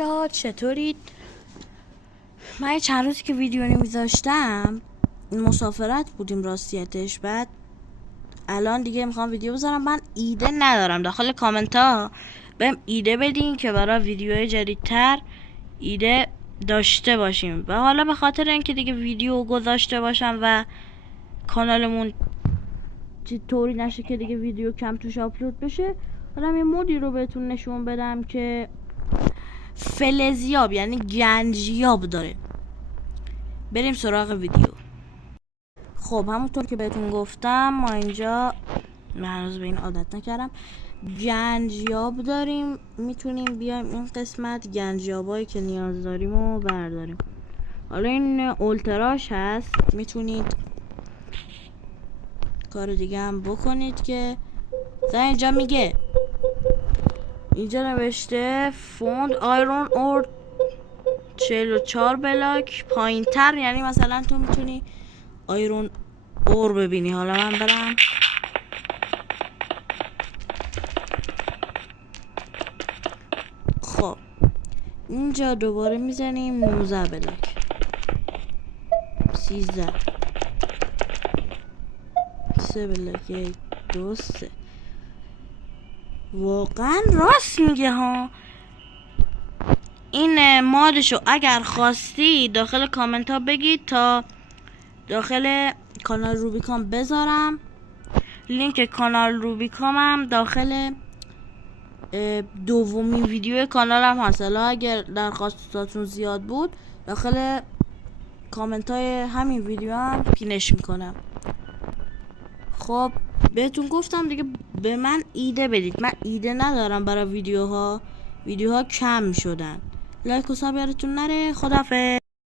بچه‌ها چطورید؟ من چند روزی که ویدیو نمیذاشتم مسافرت بودیم راستیتش. بعد الان دیگه میخوام ویدیو بذارم. من ایده ندارم، داخل کامنت ها بهم ایده بدین که برای ویدیوهای جدیدتر ایده داشته باشیم. و حالا به خاطر اینکه دیگه ویدیو گذاشته باشم و کانالمون طوری نشه که دیگه ویدیو کم توش آپلود بشه، حالا یه مودی رو بهتون نشون بدم که فلزیاب یعنی گنجیاب داره. بریم سراغ ویدیو. خب همونطور که بهتون گفتم ما اینجا، من هنوز به این عادت نکردم، گنجیاب داریم. میتونیم بیایم این قسمت گنجیابایی که نیاز داریم رو برداریم. حالا این اولتراش هست، میتونید کار دیگه هم بکنید که اینجا میگه، اینجا نوشته فوند آیرون اور 44 بلاک پایین تر، یعنی مثلا تو میتونی آیرون اور ببینی. حالا من برم خب اینجا دوباره میزنیم 19 بلاک 13 3 بلاک 1 2 3. واقعا راست میگه ها. این مادشو اگر خواستی داخل کامنت ها بگید تا داخل کانال روبیکام بذارم. لینک کانال روبیکام هم داخل دومین ویدیو کانالم هست. حالا اگر درخواستاتون زیاد بود داخل کامنت های همین ویدیو هم پینش میکنم. خب بهتون گفتم دیگه به من ایده بدید. من ایده ندارم برای ویدیوها کم شدن. لایک و ساب یادتون نره. خداحافظ.